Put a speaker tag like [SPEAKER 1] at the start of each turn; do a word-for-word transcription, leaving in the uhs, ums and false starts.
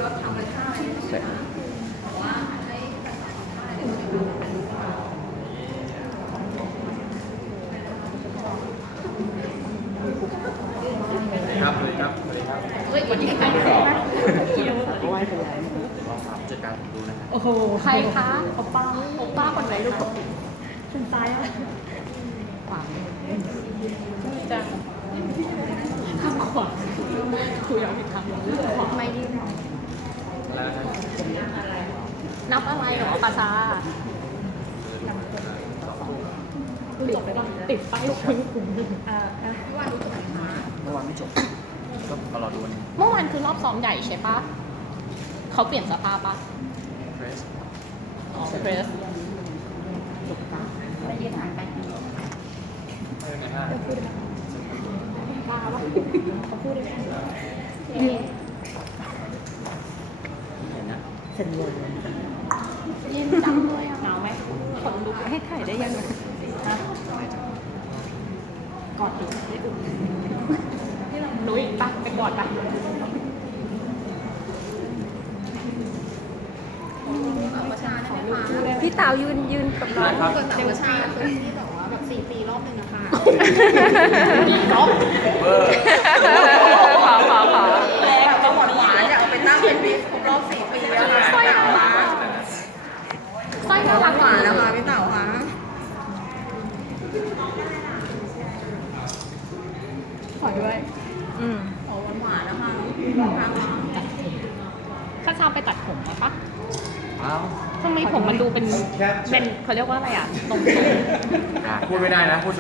[SPEAKER 1] สวย
[SPEAKER 2] ครับเลยครับเลยครับ
[SPEAKER 3] เฮ้ยวันนี้ใครคะ
[SPEAKER 1] ไหว้เป็นไร
[SPEAKER 2] ลองถามผู้จัดการผมดูนะครับ
[SPEAKER 3] โอ้โหใครคะโอป้าโอป้าคนไหนลูก
[SPEAKER 4] เป็นซ้ายอ่ะ
[SPEAKER 3] ขวาจังข้างขวาคุยเอาผิดทางขวาไม่ดี
[SPEAKER 2] แล้วนะ
[SPEAKER 3] นับอะไรหรอปาชาเหลือไปบ้างติดป้ายคุยกลุ่ม
[SPEAKER 4] อ่านะ
[SPEAKER 2] เมื่อวานไม่จบก็มารอดูวันนี้
[SPEAKER 3] เมื่อวานคือรอบซ้อมใหญ่ใช่ปะเขาเปลี่ยนสภาพปะ
[SPEAKER 2] เพรส
[SPEAKER 3] อ๋อเพรส
[SPEAKER 4] ไปยืนห่างไป
[SPEAKER 2] ไม่เป็นไงฮะ
[SPEAKER 3] กล้าปะ
[SPEAKER 4] เขาพูดได้ไหม
[SPEAKER 2] เห็นนะ
[SPEAKER 4] เสร็จเลย
[SPEAKER 3] เย็นจังเลยอ่ะ
[SPEAKER 4] หนาวไหม
[SPEAKER 3] ขนลุกให้ถ่ายได้ยังไง
[SPEAKER 4] ฮะกอดติดได้อุ่น
[SPEAKER 3] นุ้ยปะไปกอดปะ
[SPEAKER 4] พี่เต๋ายืนยืนกับน้อง
[SPEAKER 2] ครับ
[SPEAKER 4] เดี๋ยวชาที่บอกว่าแบบสี่ปีรอบนึงอะค่ะ
[SPEAKER 3] ดีก๊อฟ
[SPEAKER 2] เบอร์
[SPEAKER 3] ขาวขาวขาว
[SPEAKER 4] แรงก็หวานหวานจะเอาไปตั้งเป็นบีฟครบรอบสี่ปีแล้วค่ะ
[SPEAKER 3] สร้อยน่ารักสร้อยน่ารัก
[SPEAKER 4] หวานแล้วค่ะพี่เต๋าคะ
[SPEAKER 3] ขอด้วย
[SPEAKER 4] อืมโอ้หวานแล้วค่ะ
[SPEAKER 3] ข้าชาไปตัดผมมาปะ
[SPEAKER 2] อ้าว
[SPEAKER 3] ทำไมผมมันดูเป็นเป็นเขาเรียกว่าอะไรอ่ะตรง
[SPEAKER 2] พูดไม่ได้นะ พูด